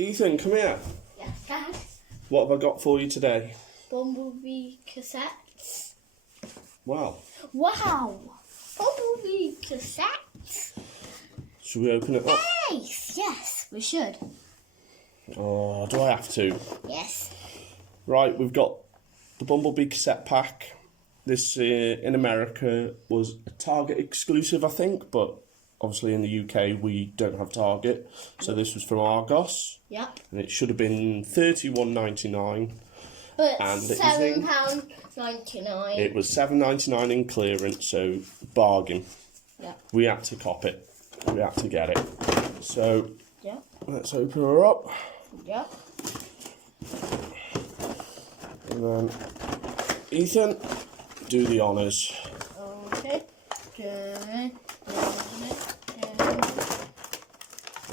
Ethan, come here. Yes, Dad. What have I got for you today? Bumblebee cassettes. Wow. Wow! Bumblebee cassettes. Should we open it up? Yes, we should. Oh, do I have to? Yes. Right, we've got the Bumblebee cassette pack. This in America was a Target exclusive, I think, but obviously in the UK we don't have Target, so this was from Argos. Yep. And it should have been $31.99. But and £7.99. It was $7.99 in clearance, so bargain. Yeah. We had to cop it. We had to get it. So Yeah. let's open her up. Yeah. And then Ethan, do the honours. Okay.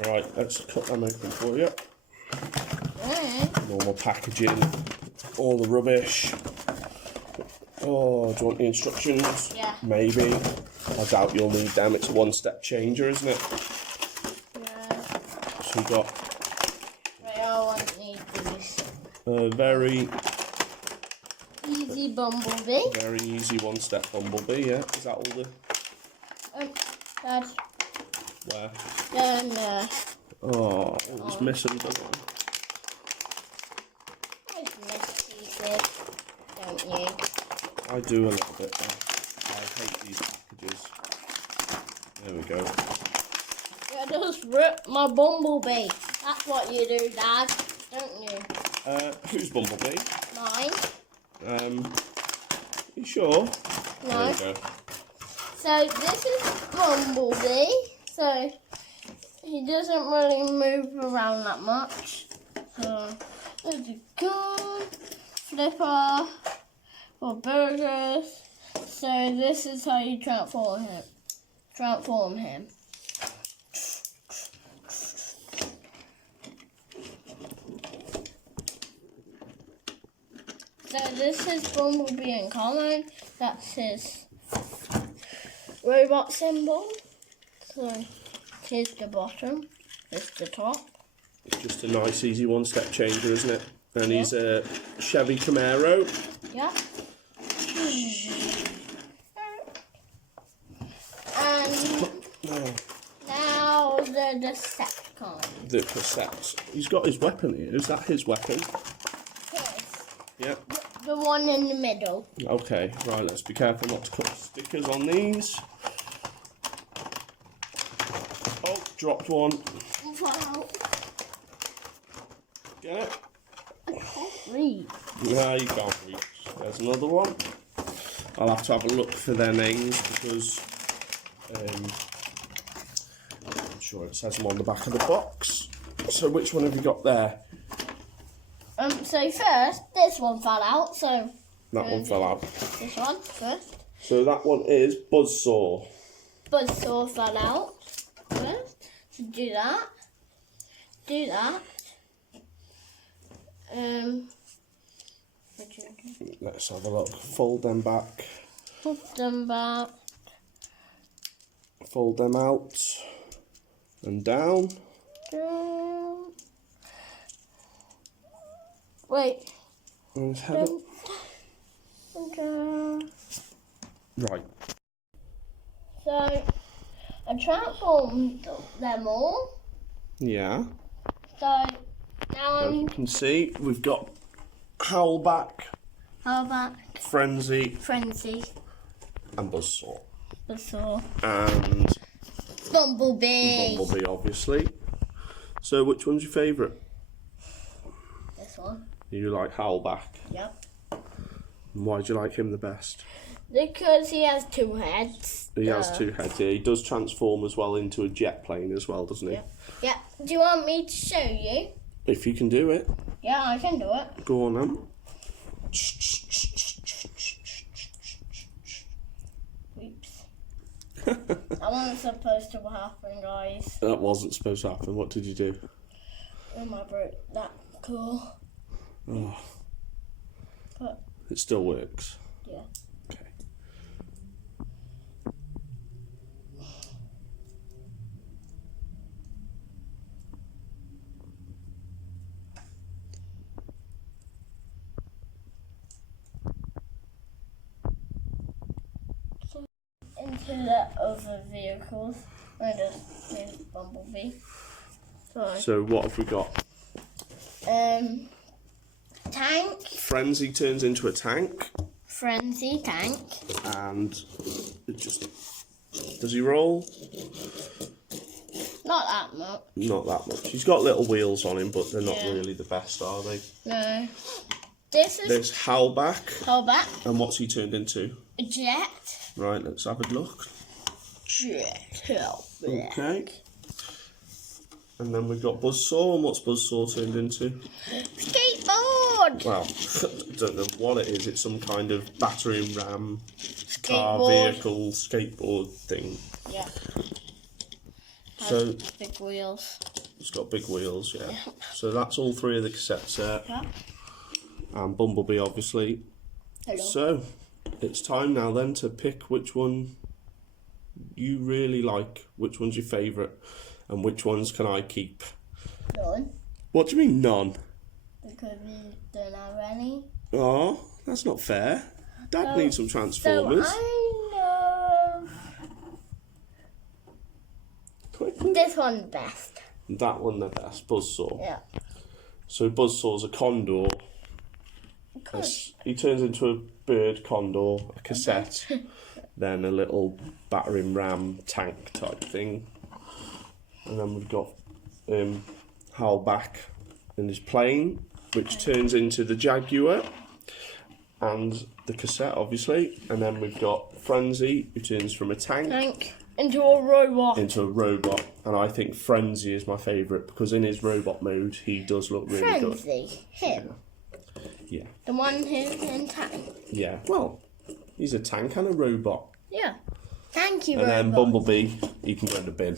Right, let's cut them open for you. Normal packaging, all the rubbish. Oh, do you want the instructions? Yeah. Maybe. I doubt you'll need them. It's a one-step changer, isn't it? Yeah. So we've got Right, I won't need these. a very Easy Bumblebee. easy one-step bumblebee, yeah? Is that all the... Dad. Where? No. Oh, it was missing the one. I miss pieces, don't you? I do a little bit, though. I hate these packages. There we go. You just rip my Bumblebee. That's what you do, Dad, don't you? Who's Bumblebee? Mine. You sure? No. There we go. So this is Bumblebee. So he doesn't really move around that much. So there's a gun, flipper for burgers. So this is how you transform him. So this is Bumblebee in common. That's his robot symbol. So here's the bottom. Here's the top. It's just a nice, easy one-step changer, isn't it? And he's a Chevy Camaro. Yeah. And now the Decepticon. The cassettes. He's got his weapon here. Is that his weapon? Here's Yeah. the one in the middle. Okay, right, let's be careful not to cut stickers on these. Oh, dropped one. Wow. Get it? I can't read. No, you can't reach. There's another one. I'll have to have a look for their names because I'm sure it says them on the back of the box. So which one have you got there? So first, this one fell out, so... That one fell out. This one first. So that one is Buzzsaw. Buzzsaw fell out first. So do that. Do that. Let's have a look. Fold them back. Put them back. Fold them out. And down. Down. Wait. And his head up. Down. Right. So, I transformed them all. Yeah. So, now As you can see, we've got Howlback, Frenzy, and Buzzsaw. And Bumblebee, obviously. So which one's your favourite? This one. You like Howlback? Yep. And why do you like him the best? Because he has two heads. He has two heads, yeah. He does transform as well into a jet plane as well, doesn't he? Yep. Yep. Do you want me to show you? If you can do it. Yeah, I can do it. Go on then. Oops. That wasn't supposed to happen, guys. That wasn't supposed to happen. What did you do? Oh my broke that cool. Oh. But It still works. yeah. Okay. to the other vehicles. I just use Bumblebee. So what have we got? Tank. Frenzy turns into a tank. Frenzy tank. And it just... Does he roll? Not that much. Not that much. He's got little wheels on him, but they're not Yeah. really the best, are they? No. This is There's Howlback. Howlback. And what's he turned into? A jet. Right, let's have a look. Jet. Howlback. Okay. And then we've got Buzzsaw. And what's Buzzsaw turned into? Skateboard. Well, I don't know what it is. It's some kind of battering ram, car, Skateboard. vehicle, skateboard thing. Yeah. So Big wheels. it's got big wheels, yeah. So that's all three of the cassettes there. Yeah. And Bumblebee, obviously. Hello. So it's time now then to pick which one you really like, which one's your favourite, and which ones can I keep. None. What do you mean none? Because we don't have any. Oh, that's not fair. Dad So- needs some Transformers. So I love Quickly. this one best. That one the best, Buzzsaw. Yeah. So Buzzsaw's a condor. He turns into a bird condor, a cassette, then a little battering ram tank type thing. And then we've got Howlback in his plane, which turns into the Jaguar, and the cassette, obviously. And then we've got Frenzy, who turns from a tank Into a robot. into a robot. And I think Frenzy is my favourite because in his robot mode, he does look really good. Frenzy. Him. Yeah. The one who's in tank. Yeah, well, he's a tank and a robot. Yeah. Thank you, And then robot. Bumblebee, he can go in the bin.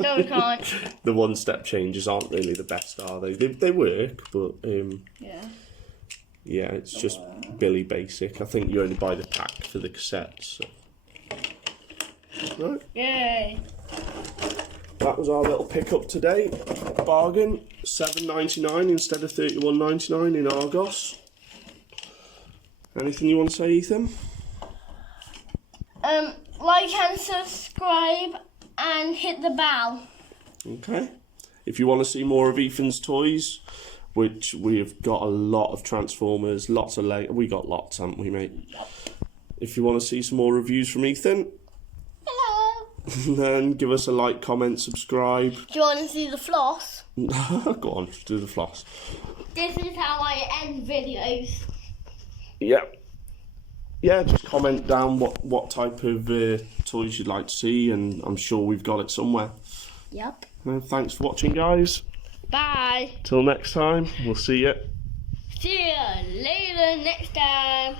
No, we can't. The one-step changes aren't really the best, are they? They work, but Yeah. yeah, it's just Billy Basic. I think you only buy the pack for the cassettes. So. Right, Yay. that was our little pickup today. Bargain, $7.99 instead of $31.99 in Argos. Anything you want to say, Ethan? Like and subscribe and hit the bell. Okay. If you want to see more of Ethan's toys, which we've got a lot of Transformers, lots of Lego. We got lots, haven't we, mate? If you want to see some more reviews from Ethan, Hello. then give us a like, comment, subscribe. Do you want to see the floss? Go on, do the floss. This is how I end videos. Yeah. Yeah, just comment down what type of toys you'd like to see, and I'm sure we've got it somewhere. Yep. Thanks for watching, guys. Bye. Till next time, we'll see you. See you later next time.